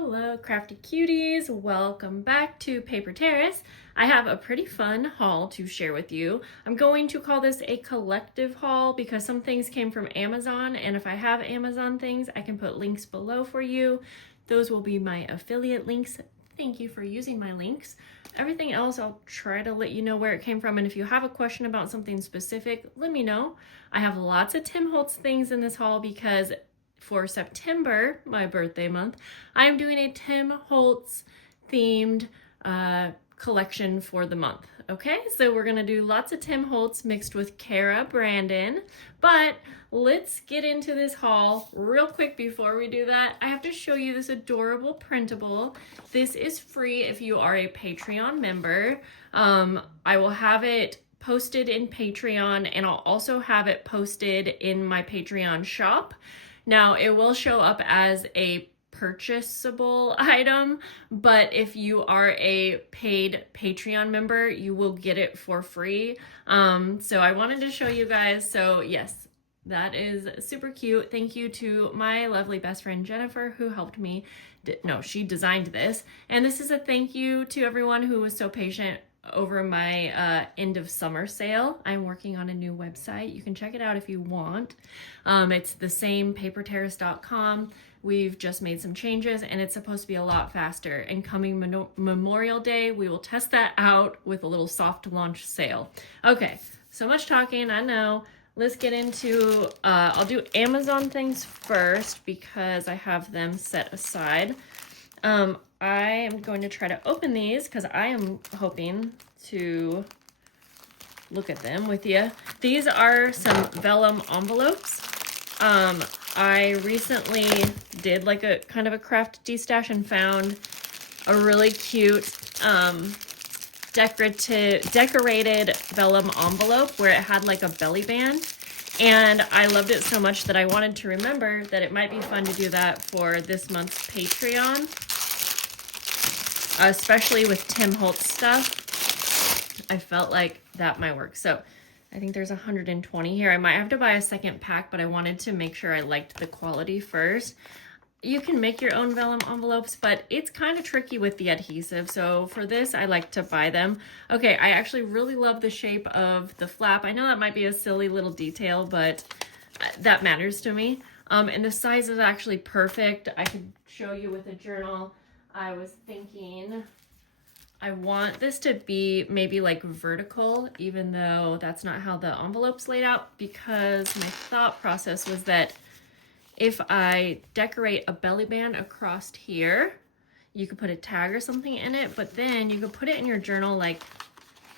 Hello, crafty cuties. Welcome back to Paper Terrace. I have a pretty fun haul to share with you. I'm going to call this a collective haul because some things came from Amazon, and if I have Amazon things, I can put links below for you. Those will be my affiliate links. Thank you for using my links. Everything else, I'll try to let you know where it came from, and if you have a question about something specific, let me know. I have lots of Tim Holtz things in this haul because for September, my birthday month, I'm doing a Tim Holtz themed collection for the month. Okay, so we're gonna do lots of Tim Holtz mixed with Kara Brandon, but let's get into this haul real quick. Before we do that, I have to show you this adorable printable. This is free if you are a Patreon member. I will have it posted in Patreon, and I'll also have it posted in my Patreon shop. Now, it will show up as a purchasable item, but if you are a paid Patreon member, you will get it for free. So I wanted to show you guys. So yes, that is super cute. Thank you to my lovely best friend Jennifer, who helped me. She designed this. And this is a thank you to everyone who was so patient over my end of summer sale. I'm working on a new website. You can check it out if you want. It's the same paperterrace.com. We've just made some changes and it's supposed to be a lot faster. And coming Memorial Day, we will test that out with a little soft launch sale. Okay, so much talking, I know. Let's get into, I'll do Amazon things first because I have them set aside. I am going to try to open these because I am hoping to look at them with you. These are some Vellum envelopes. I recently did like a kind of a crafty stash and found a really cute decorated Vellum envelope where it had like a belly band. And I loved it so much that I wanted to remember that it might be fun to do that for this month's Patreon. Especially with Tim Holtz stuff, I felt like that might work. So I think there's 120 here. I might have to buy a second pack, but I wanted to make sure I liked the quality first. You can make your own vellum envelopes, but it's kind of tricky with the adhesive. So for this, I like to buy them. Okay, I actually really love the shape of the flap. I know that might be a silly little detail, but that matters to me. And the size is actually perfect. I could show you with a journal. I was thinking I want this to be maybe like vertical, even though that's not how the envelope's laid out, because my thought process was that if I decorate a belly band across here, you could put a tag or something in it, but then you could put it in your journal like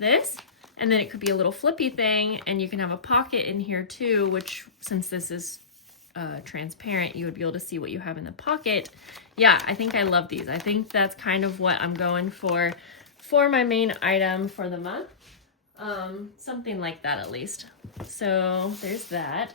this, and then it could be a little flippy thing, and you can have a pocket in here too, which since this is transparent, you would be able to see what you have in the pocket. Yeah, I think I love these. I think that's kind of what I'm going for my main item for the month. Something like that at least. So there's that.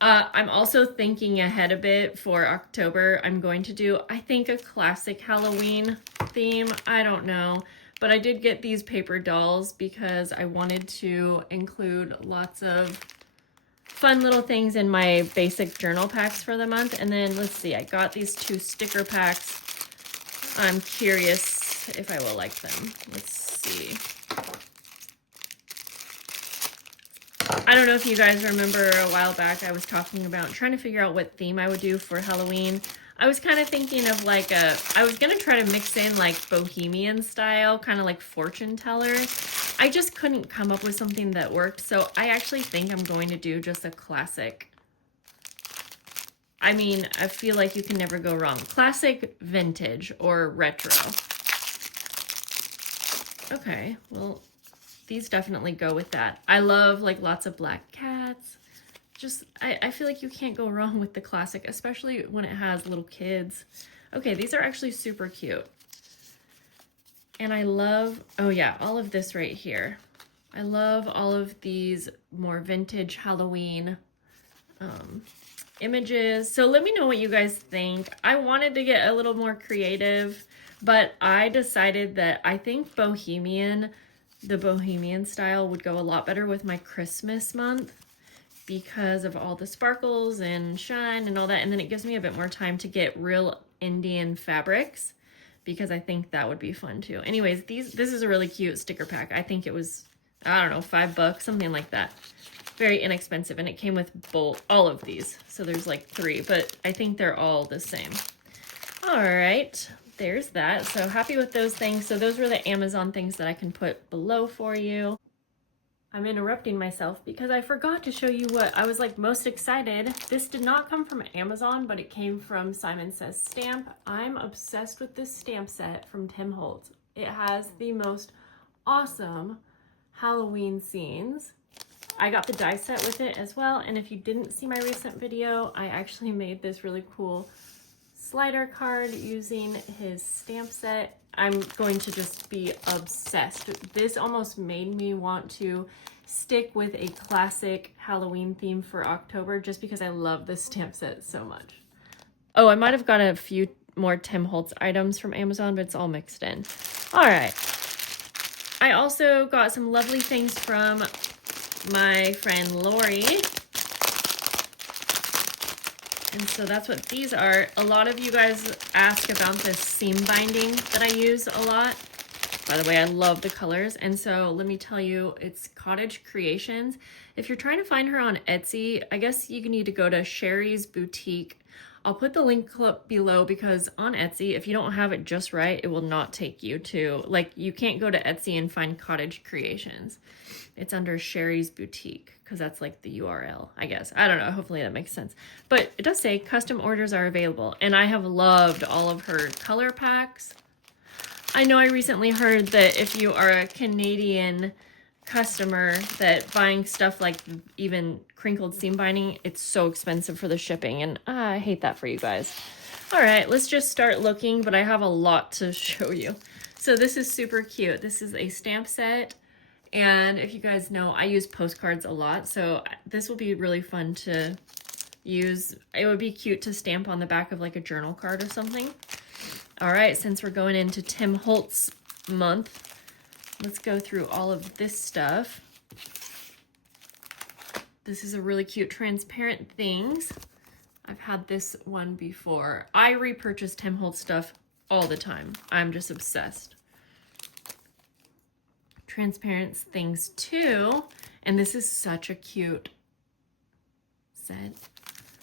I'm also thinking ahead a bit for October. I'm going to do, I think, a classic Halloween theme. I don't know. But I did get these paper dolls because I wanted to include lots of fun little things in my basic journal packs for the month. And then let's see, I got these 2 sticker packs. I'm curious if I will like them. Let's see. I don't know if you guys remember a while back I was talking about trying to figure out what theme I would do for Halloween. I was kind of thinking of like I was going to try to mix in like bohemian style, kind of like fortune teller. I just couldn't come up with something that worked, so I actually think I'm going to do just a classic. I mean, I feel like you can never go wrong. Classic, vintage, or retro. Okay, well, these definitely go with that. I love like lots of black cats. Just, I feel like you can't go wrong with the classic, especially when it has little kids. Okay, these are actually super cute. And I love, oh yeah, all of this right here. I love all of these more vintage Halloween images. So let me know what you guys think. I wanted to get a little more creative, but I decided that I think the bohemian style would go a lot better with my Christmas month because of all the sparkles and shine and all that. And then it gives me a bit more time to get real Indian fabrics because I think that would be fun too. Anyways, this is a really cute sticker pack. I think it was, I don't know, $5, something like that. Very inexpensive, and it came with all of these. So there's like 3, but I think they're all the same. All right, there's that. So happy with those things. So those were the Amazon things that I can put below for you. I'm interrupting myself because I forgot to show you what I was like most excited. This did not come from Amazon, but it came from Simon Says Stamp. I'm obsessed with this stamp set from Tim Holtz. It has the most awesome Halloween scenes. I got the die set with it as well, and if you didn't see my recent video, I actually made this really cool slider card using his stamp set. I'm going to just be obsessed. This almost made me want to stick with a classic Halloween theme for October just because I love this stamp set so much. Oh, I might have got a few more Tim Holtz items from Amazon, but it's all mixed in. All right. I also got some lovely things from my friend Lori. And so that's what these are. A lot of you guys ask about this seam binding that I use a lot. By the way, I love the colors. And so let me tell you, it's Cottage Creations. If you're trying to find her on Etsy, I guess you need to go to Sherry's Boutique. I'll put the link up below because on Etsy, if you don't have it just right, it will not take you to, like, you can't go to Etsy and find Cottage Creations. It's under Sherry's Boutique because that's like the URL, I guess. I don't know. Hopefully that makes sense. But it does say custom orders are available. And I have loved all of her color packs. I know I recently heard that if you are a Canadian customer, that buying stuff like even crinkled seam binding, it's so expensive for the shipping. And I hate that for you guys. All right, let's just start looking. But I have a lot to show you. So this is super cute. This is a stamp set. And if you guys know, I use postcards a lot, so this will be really fun to use. It would be cute to stamp on the back of like a journal card or something. All right, since we're going into Tim Holtz month, let's go through all of this stuff. This is a really cute transparent things. I've had this one before. I repurchase Tim Holtz stuff all the time. I'm just obsessed. Transparent things too, and this is such a cute set.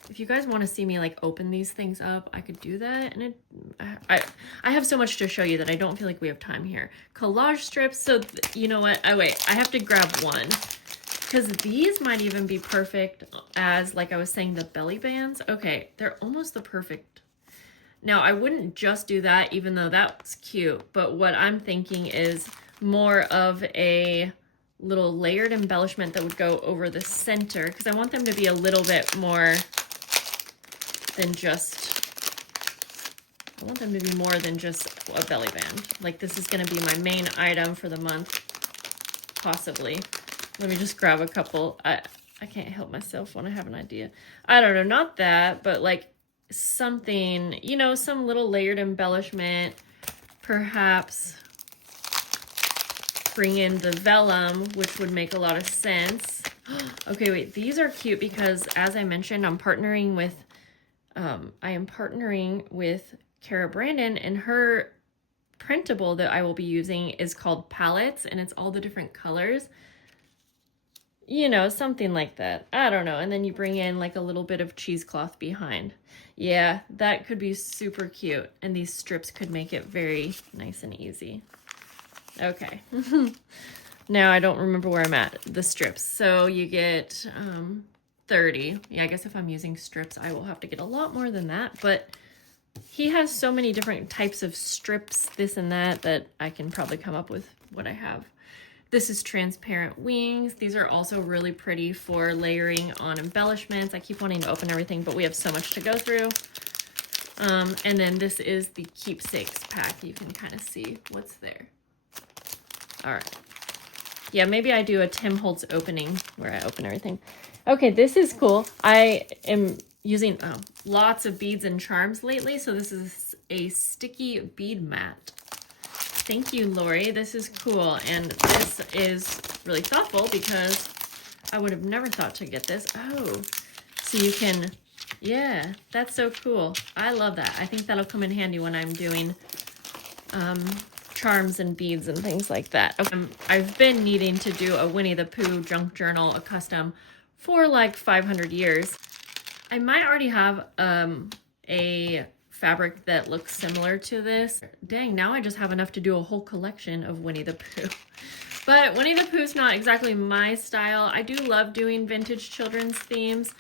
If you guys want to see me like open these things up, I could do that, and I have so much to show you that I don't feel like we have time here. Collage strips. So you know what? Oh wait, I have to grab one because these might even be perfect as, like I was saying, the belly bands. Okay, they're almost the perfect. Now I wouldn't just do that, even though that's cute, but what I'm thinking is more of a little layered embellishment that would go over the center, because I want them to be a little bit more than just, I want them to be more than just a belly band. Like this is going to be my main item for the month, possibly. Let me just grab a couple. I can't help myself when I have an idea. I don't know, not that, but like something, you know, some little layered embellishment, perhaps. Bring in the vellum, which would make a lot of sense. Okay, wait, these are cute because, as I mentioned, I'm partnering with, I am partnering with Kara Brandon, and her printable that I will be using is called Palettes, and it's all the different colors. You know, something like that. I don't know. And then you bring in like a little bit of cheesecloth behind. Yeah, that could be super cute. And these strips could make it very nice and easy. Okay. Now I don't remember where I'm at. The strips. So you get 30. Yeah, I guess if I'm using strips, I will have to get a lot more than that. But he has so many different types of strips, this and that, that I can probably come up with what I have. This is transparent wings. These are also really pretty for layering on embellishments. I keep wanting to open everything, but we have so much to go through. And then this is the keepsakes pack. You can kind of see what's there. All right. Yeah, maybe I do a Tim Holtz opening where I open everything. Okay, this is cool. I am using lots of beads and charms lately. So this is a sticky bead mat. Thank you, Lori. This is cool. And this is really thoughtful because I would have never thought to get this. Oh, so you can Yeah, that's so cool. I love that. I think that'll come in handy when I'm doing charms and beads and things like that. Okay. I've been needing to do a Winnie the Pooh junk journal, a custom, for like 500 years. I might already have a fabric that looks similar to this. Dang, now I just have enough to do a whole collection of Winnie the Pooh. But Winnie the Pooh's not exactly my style. I do love doing vintage children's themes,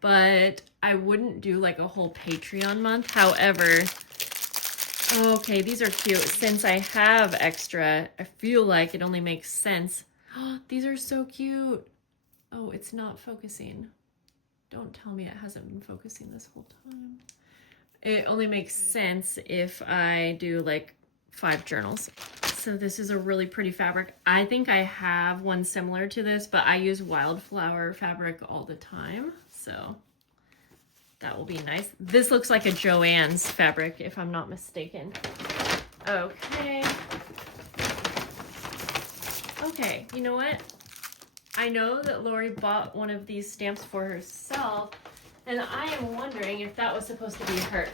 but I wouldn't do like a whole Patreon month. However, okay, these are cute. Since I have extra, I feel like it only makes sense. Oh, these are so cute. Oh, it's not focusing. Don't tell me it hasn't been focusing this whole time. It only makes sense if I do like 5 journals. So this is a really pretty fabric. I think I have one similar to this, but I use wildflower fabric all the time. So that will be nice. This looks like a Joann's fabric, if I'm not mistaken. Okay. Okay, you know what? I know that Lori bought one of these stamps for herself, and I am wondering if that was supposed to be hers.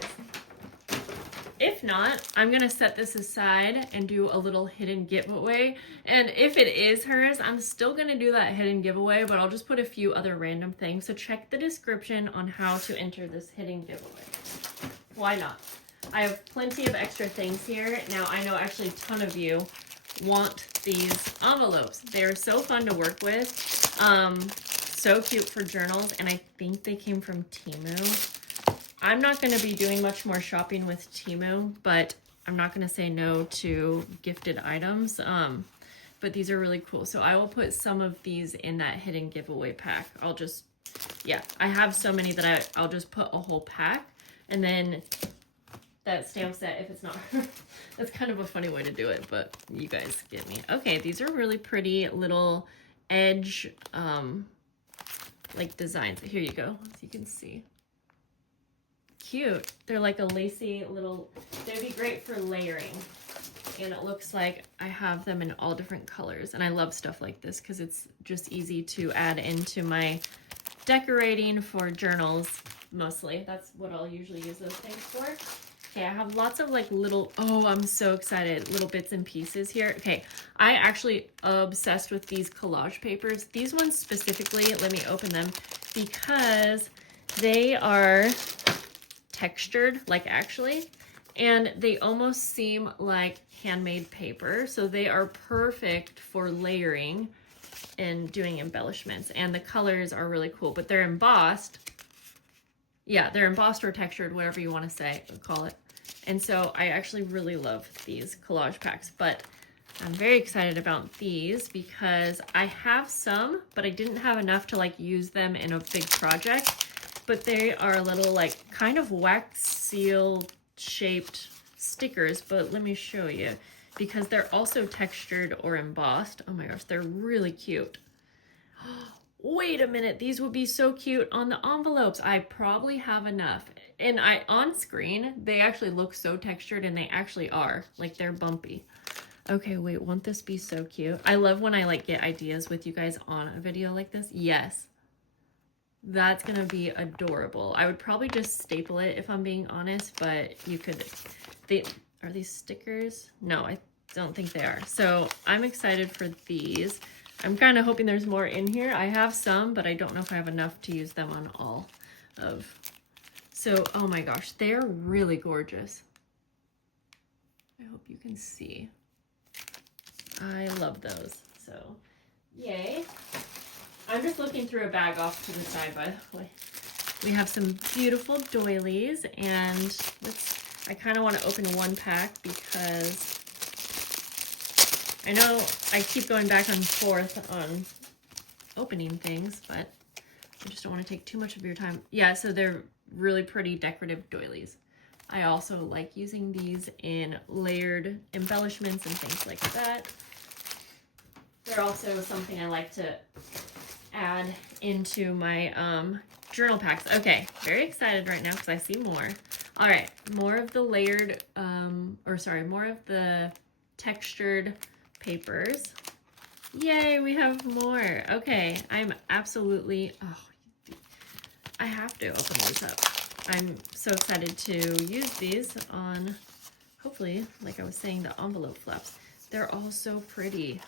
If not, I'm gonna set this aside and do a little hidden giveaway. And if it is hers, I'm still gonna do that hidden giveaway, but I'll just put a few other random things. So check the description on how to enter this hidden giveaway. Why not? I have plenty of extra things here. Now, I know actually a ton of you want these envelopes. They're so fun to work with. So cute for journals, and I think they came from Temu. I'm not going to be doing much more shopping with Temu, but I'm not going to say no to gifted items. But these are really cool. So I will put some of these in that hidden giveaway pack. I'll just, yeah, I have so many that I'll just put a whole pack. And then that stamp set, if it's not, that's kind of a funny way to do it, but you guys get me. Okay, these are really pretty little edge, like designs. Here you go, as you can see. Cute. They're like a lacy little, they'd be great for layering. And it looks like I have them in all different colors. And I love stuff like this because it's just easy to add into my decorating for journals, mostly. That's what I'll usually use those things for. Okay, I have lots of like little, oh, I'm so excited, little bits and pieces here. Okay, I actually obsessed with these collage papers. These ones specifically, let me open them, because they are textured, like actually, and they almost seem like handmade paper. So they are perfect for layering and doing embellishments. And the colors are really cool, but they're embossed. Yeah, they're embossed or textured, whatever you want to say, call it. And so I actually really love these collage packs, but I'm very excited about these because I have some, but I didn't have enough to like use them in a big project. But they are little like kind of wax seal shaped stickers, but let me show you because they're also textured or embossed. Oh my gosh, they're really cute. Wait a minute, these would be so cute on the envelopes. I probably have enough. And on screen, they actually look so textured, and they actually are. Like, they're bumpy. Okay, wait, won't this be so cute? I love when I like get ideas with you guys on a video like this. Yes. That's gonna be adorable. I would probably just staple it if I'm being honest, but you could, are these stickers? No, I don't think they are. So I'm excited for these. I'm kind of hoping there's more in here. I have some, but I don't know if I have enough to use them on all of. So, oh my gosh, they're really gorgeous. I hope you can see. I love those. So, yay. I'm just looking through a bag off to the side, by the way. We have some beautiful doilies, and I kind of want to open one pack because I know I keep going back and forth on opening things, but I just don't want to take too much of your time. Yeah, so they're really pretty decorative doilies. I also like using these in layered embellishments and things like that. They're also something I like to add into my journal packs. Okay, very excited right now because I see more. All right, more of the layered, more of the textured papers. Yay, we have more. Okay, I'm absolutely, I have to open these up. I'm so excited to use these on, hopefully, like I was saying, the envelope flaps. They're all so pretty.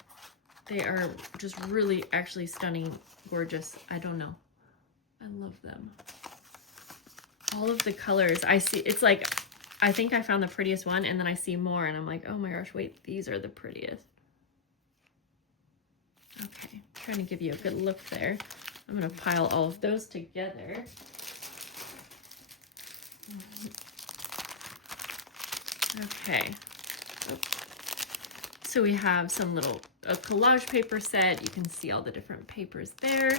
They are just really actually stunning, gorgeous. I don't know. I love them. All of the colors I see, it's like, I think I found the prettiest one and then I see more and I'm like, oh my gosh, wait, these are the prettiest. Okay, trying to give you a good look there. I'm gonna pile all of those together. Okay. So we have some a collage paper set. You can see all the different papers there.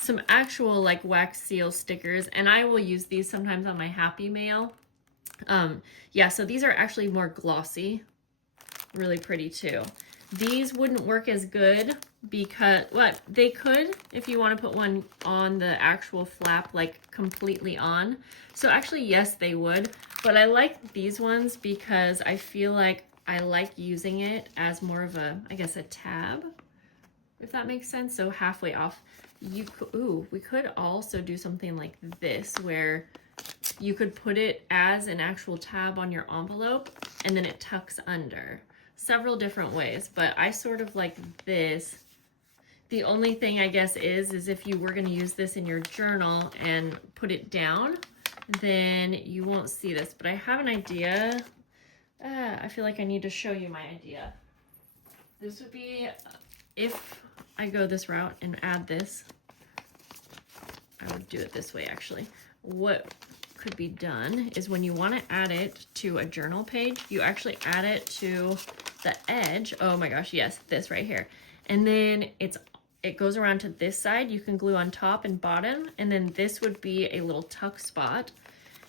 Some actual like wax seal stickers, and I will use these sometimes on my Happy Mail. Yeah, so these are actually more glossy. Really pretty too. These wouldn't work as good because, what, they could if you want to put one on the actual flap, like completely on. So actually, yes, they would, but I like these ones because I feel like I like using it as more of a, I guess, a tab, if that makes sense. So halfway off, you could, ooh, we could also do something like this where you could put it as an actual tab on your envelope and then it tucks under. Several different ways, but I sort of like this. The only thing I guess is if you were going to use this in your journal and put it down, then you won't see this, but I have an idea. I feel like I need to show you my idea. This would be, if I go this route and add this, I would do it this way actually. What could be done is when you want to add it to a journal page, you actually add it to the edge. Oh my gosh, yes, this right here. And then it goes around to this side. You can glue on top and bottom, and then this would be a little tuck spot.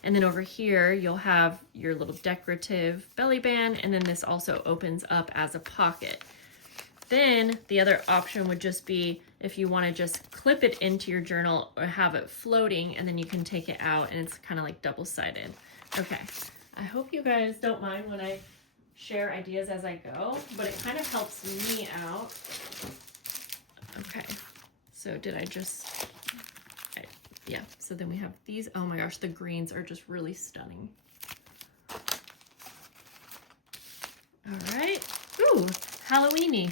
And then over here, you'll have your little decorative belly band, and then this also opens up as a pocket. Then the other option would just be if you want to just clip it into your journal or have it floating, and then you can take it out and it's kind of like double-sided. Okay, I hope you guys don't mind when I share ideas as I go, but it kind of helps me out. Okay, so did I just, yeah, so then we have these. Oh my gosh, the greens are just really stunning. All right, ooh, Halloween-y.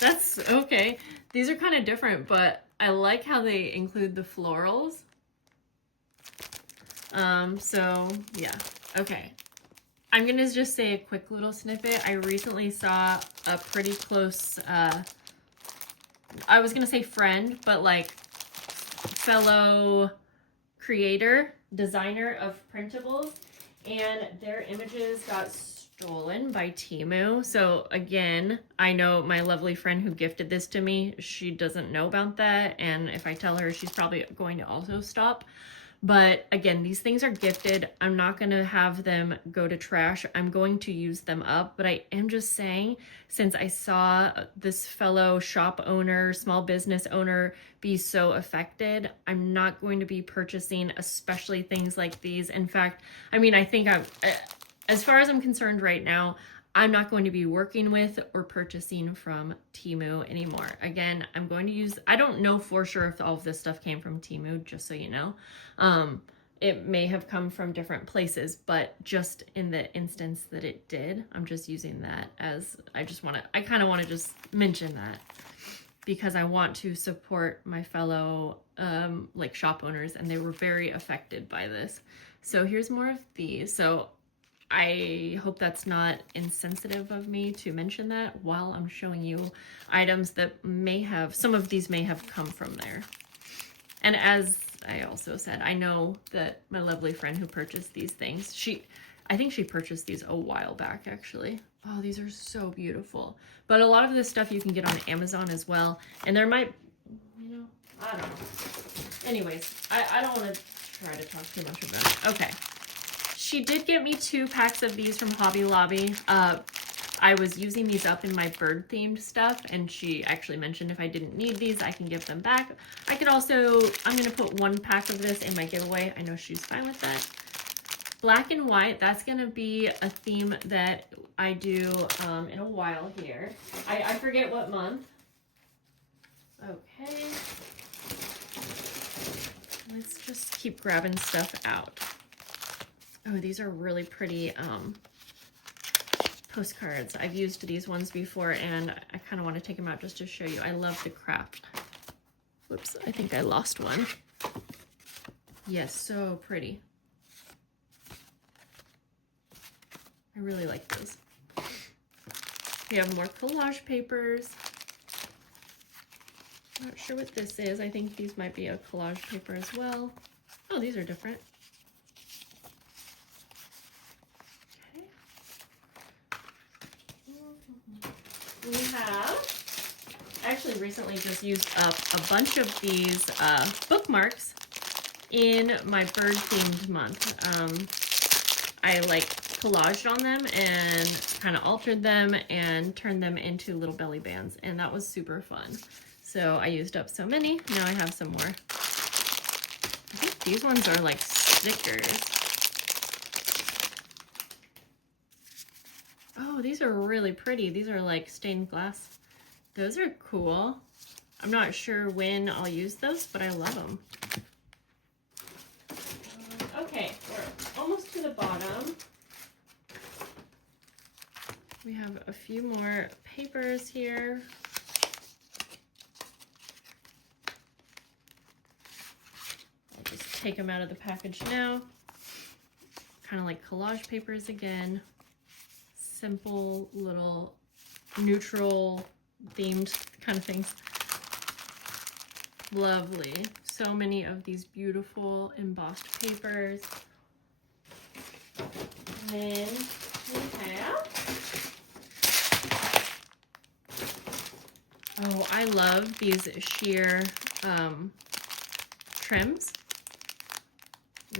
That's okay. These are kind of different, but I like how they include the florals. So yeah, okay. I'm gonna just say a quick little snippet. I recently saw a pretty close, I was gonna say friend, but like fellow creator, designer of printables, and their images got stolen by Temu. So again, I know my lovely friend who gifted this to me, she doesn't know about that, and if I tell her, she's probably going to also stop. But again, these things are gifted. I'm not going to have them go to trash. I'm going to use them up, but I am just saying, since I saw this fellow shop owner, small business owner be so affected, I'm not going to be purchasing, especially things like these. In fact, I mean, I think as far as I'm concerned right now, I'm not going to be working with or purchasing from Temu anymore. Again, I'm going to use, I don't know for sure if all of this stuff came from Temu, just so you know. It may have come from different places, but just in the instance that it did, I'm just using that as, I kind of want to just mention that because I want to support my fellow like shop owners, and they were very affected by this. So here's more of these. So I hope that's not insensitive of me to mention that while I'm showing you items that may have, some of these may have come from there. And as I also said, I know that my lovely friend who purchased these things, I think she purchased these a while back actually. Oh, these are so beautiful. But a lot of this stuff you can get on Amazon as well. And there might, you know, I don't know. Anyways, I don't want to try to talk too much about it. Okay. She did get me 2 packs of these from Hobby Lobby. I was using these up in my bird themed stuff, and she actually mentioned if I didn't need these, I can give them back. I could also, I'm going to put 1 pack of this in my giveaway. I know she's fine with that. Black and white, that's going to be a theme that I do in a while here. I forget what month. Okay. let's just keep grabbing stuff out. Oh, these are really pretty postcards. I've used these ones before, and I kind of want to take them out just to show you. I love the craft. Whoops, I think I lost one. Yes, so pretty. I really like those. We have more collage papers. Not sure what this is. I think these might be a collage paper as well. Oh, these are different. Okay. We have, I actually recently just used up a bunch of these bookmarks in my bird themed month. I like collaged on them and kind of altered them and turned them into little belly bands, and that was super fun. So I used up so many. Now I have some more. I think these ones are like stickers. Oh, these are really pretty. These are like stained glass. Those are cool. I'm not sure when I'll use those, but I love them. Okay, we're almost to the bottom. We have a few more papers here. I'll just take them out of the package now. Kind of like collage papers again. Simple little neutral themed kind of things. Lovely. So many of these beautiful embossed papers. Then we have, oh, I love these sheer trims.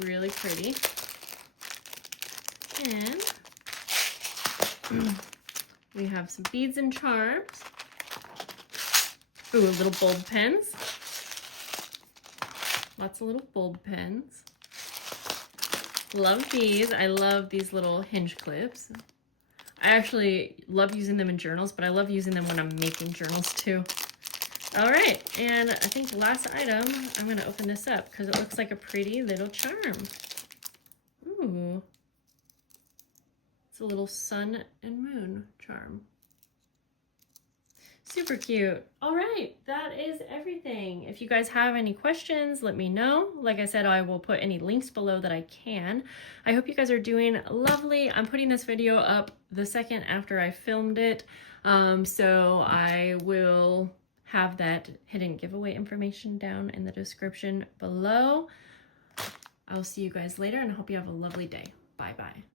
Really pretty. And we have some beads and charms. Ooh, little bulb pens. Lots of little bulb pens. Love these. I love these little hinge clips. I actually love using them in journals, but I love using them when I'm making journals too. All right, and I think the last item, I'm gonna open this up because it looks like a pretty little charm. Ooh. It's a little sun and moon charm. Super cute. All right, that is everything. If you guys have any questions, let me know. Like I said, I will put any links below that I can. I hope you guys are doing lovely. I'm putting this video up the second after I filmed it, so I will have that hidden giveaway information down in the description below. I'll see you guys later, and I hope you have a lovely day.